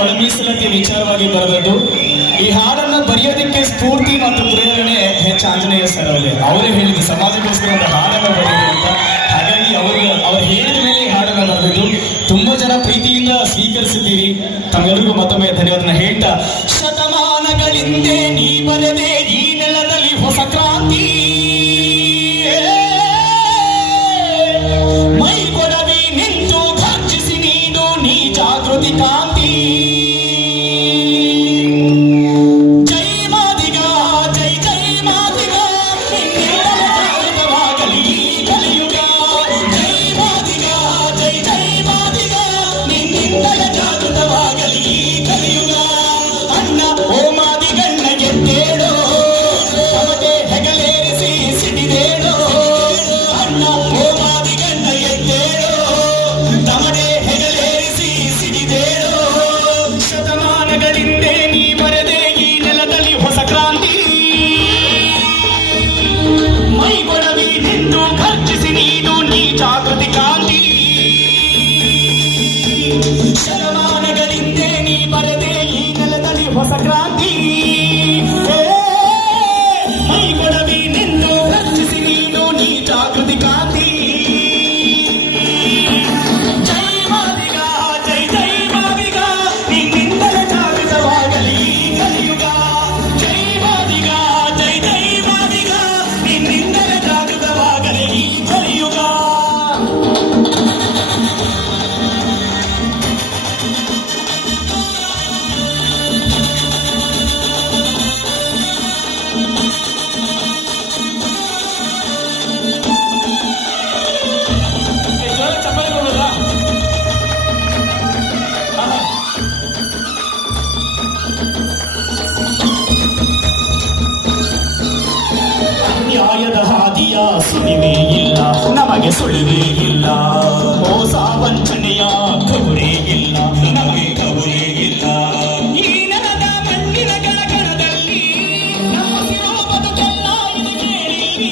ಒಳ ಮೀಸಲಾತಿ ವಿಚಾರವಾಗಿ ಬರೆದದ್ದು. ಈ ಹಾಡನ್ನ ಬರೆಯೋದಕ್ಕೆ ಸ್ಫೂರ್ತಿ ಮತ್ತು ಪ್ರೇರಣೆ ಹೆಚ್ಚು ಆಂಜನೇಯ ಸರ್ ಅವರೇ ಹೇಳಿದ್ದು ಸಮಾಜಕ್ಕೋಸ್ಕರ ಒಂದು ಹಾಡನ್ನ ಬರೆಯೋದು ಅಂತ. ಹಾಗಾಗಿ ಅವ್ರು ಹೇಳಿದ ಮೇಲೆ ಈ ಹಾಡನ್ನ ಬರೆದಿದ್ದು. ತುಂಬಾ ಜನ ಪ್ರೀತಿಯಿಂದ ಸ್ವೀಕರಿಸಿದ್ದೀರಿ. ತಮ್ಮೆಲ್ಲರಿಗೂ ಮತ್ತೊಮ್ಮೆ ಧನ್ಯವಾದನ ಹೇಳ್ತಾ, ಶತಮಾನಗಳಿಂದೆ ನೀ ಬರೆದೆ ಈ ನೆಲದಲ್ಲಿ ಹೊಸ ಕ್ರಾಂತಿ, ಮೈ ಕೊಡವಿ ನಿಂತು ಘರ್ಜಿಸಿ ನೀನು ನೀ ಜಾಗೃತಿ ಕಾಂತಿ. ಶತಮಾನಗಳಿಂದೆ ನೀ ಬರೆದೆ ಈ ನೆಲದಲ್ಲಿ ಹೊಸ ಕ್ರಾಂತಿ, ಮೈ ಕೊಡವಿ ನಿಂದು ರಕ್ಷಿಸಿ ನೀನು ನೀ ಜಾಗೃತಿ ಕಾಂತಿ. ಜೈ ಮಾದಿಗ ಜೈ ಜೈ ಮಾದಿಗ ನಿನ್ನಿಂದಲೇ ಜಾಗೃತವಾಗಲಿ ಕಲಿಯುಗ. ಜೈ ಮಾದಿಗ ಜೈ ಜೈ ಮಾದಿಗ ನಿನ್ನಿಂದಲೇ ಜಾಗೃತವಾಗಲಿ ಕಲಿಯುಗ. ನ್ಯಾಯದ ಹಾದಿಯ ಸುಳಿವೇ ಇಲ್ಲ, ನಮಗೆ ಸುಳಿವೇ ಇಲ್ಲ. ಮೋಸ ವಂಚನೆಯ ಕಬುರೇ ಇಲ್ಲ, ನಮಗೆ ಕಬುರೇ ಇಲ್ಲ. ಈ ನೆಲದ ಮಣ್ಣಿನ ಕಣಕಣದಲ್ಲಿ ನಮ್ಮಸಿರೋ ಬದುಕೆಲ್ಲ ಇದು ಕೇಳಿ.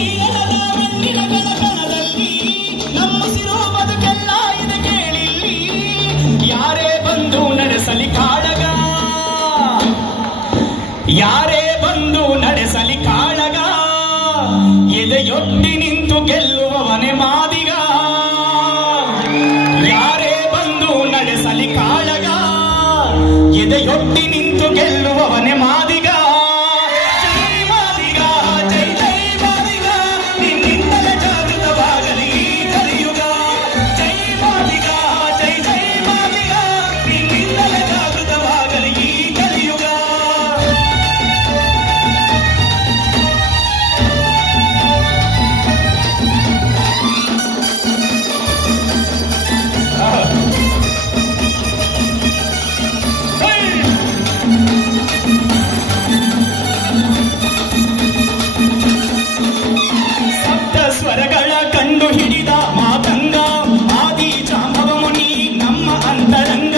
ಈ ನೆಲದ ಮಣ್ಣಿನ ಕಣಕಣದಲ್ಲಿ ನಮ್ಮಸಿರೋ ಬದುಕೆಲ್ಲ ಇದು ಕೇಳಿ. ಯಾರೇ ಬಂದು ನಡೆಸಲಿ ಕಾಳಗ, ಯಾರೇ ಬಂದು ನಡೆಸಲಿ ಕಾಳಗ, ಎದೆಯೊಡ್ಡಿ ನಿಂತು ಗೆಲ್ಲುವವನೇ ಮಾದಿಗ. ಯಾರೇ ಬಂದು ನಡೆಸಲಿ ಕಾಳಗ, ಎದೆಯೊಡ್ಡಿ ನಿಂತು ಗೆಲ್ಲುವವನೇ ಮಾದಿಗ. ಜೈ ಮಾದಿಗ ಜೈ ಜೈ ಮಾದಿಗ ನಿನ್ನಿಂದಲೇ ಜಾಗೃತವಾಗಲಿ ಕಲಿಯುಗ. ಜೈ ಮಾದಿಗ ಜೈ ಜೈ ಮಾದಿಗ ನಿನ್ನಿಂದಲೇ ಜಾಗೃತವಾಗಲಿ ಕಲಿಯುಗ. ಸ್ವರಗಳ ಕಂಡು ಹಿಡಿದ ಮಾತಂಗ ಆದಿ ಜಾಂಬವ ಮುನಿ ನಮ್ಮ ಅಂತರಂಗ.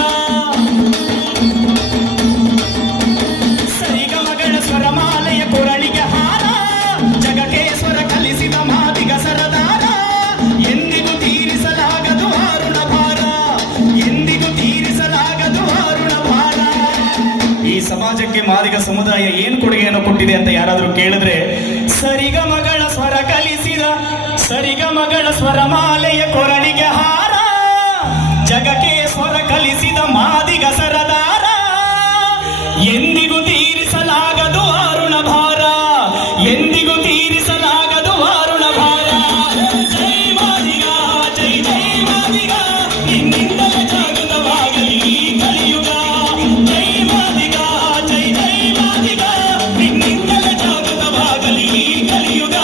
ಸರಿಗಮಗಳ ಸ್ವರಮಾಲೆಯ ಕೊರಳಿಗೆ ಹಾರ, ಜಗಕ್ಕೆ ಸ್ವರ ಕಲಿಸಿದ ಮಾದಿಗ ಸರದಾರ. ಎಂದಿಗೂ ತೀರಿಸಲಾಗದು ಅರುಣ ಭಾರ, ಎಂದಿಗೂ ತೀರಿಸಲಾಗದು ಅರುಣ ಭಾರ. ಈ ಸಮಾಜಕ್ಕೆ ಮಾದಿಗ ಸಮುದಾಯ ಏನು ಕೊಡುಗೆಯನ್ನು ಕೊಟ್ಟಿದೆ ಅಂತ ಯಾರಾದರೂ ಕೇಳಿದ್ರೆ, ಸರಿಗಮಗಳ ಸ್ವರ ಕಲಿಸಿದ, ಸರಿಗಮಗಳ ಸ್ವರಮಾಲೆಯ ಕೊರಳಿಗೆ ಹಾರ, ಜಗಕ್ಕೆ ಸ್ವರ ಕಲಿಸಿದ ಮಾದಿಗ ಸರದಾರ. ಎಂದಿಗೂ ತೀರಿಸಲಾಗದು ಅರುಣ ಭಾರ, ಎಂದಿಗೂ ತೀರಿಸಲಾಗದು ಅರುಣ ಭಾರ. ಜೈ ಮಾದಿಗ ಜೈ ಜೈ ಮಾದಿಗ ನಿನ್ನಿಂದಲೇ ಜಾಗೃತವಾಗಲಿ ಕಲಿಯುಗ. ಜೈ ಮಾದಿಗ ಜೈ ಜೈ ಮಾದಿಗ ನಿನ್ನಿಂದಲೇ ಜಾಗೃತವಾಗಲಿ ಕಲಿಯುಗ.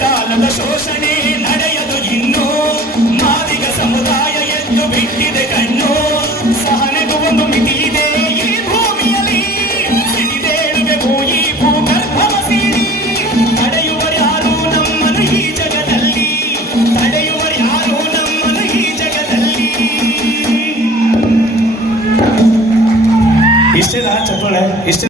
ಕಾಲದ ಶೋಷಣೆ ನಡೆಯದು ಇನ್ನು ಮಾದಿಗ ಸಮುದಾಯ ಎದ್ದು ಬಿಟ್ಟಿದೆ ಕಣ್ಣು ಸಹನೆಗೂ ಒಂದು ಮಿತಿ ಇದೆ ಈ ಭೂಮಿಯಲ್ಲಿ ಸಿಡಿದೇಳುವೆವು ಈ ಭೂಗರ್ಭವ ಸೀಳಿ ತಡೆಯುವರ್ಯಾರು ನಮ್ಮನ್ನು ಈ ಜಗದಲ್ಲಿ ತಡೆಯುವರ್ಯಾರು ನಮ್ಮನ್ನು ಈ ಜಗದಲ್ಲಿ ಇಷ್ಟೇನಾ ಚಪ್ಪಾಳೆ ಇಷ್ಟ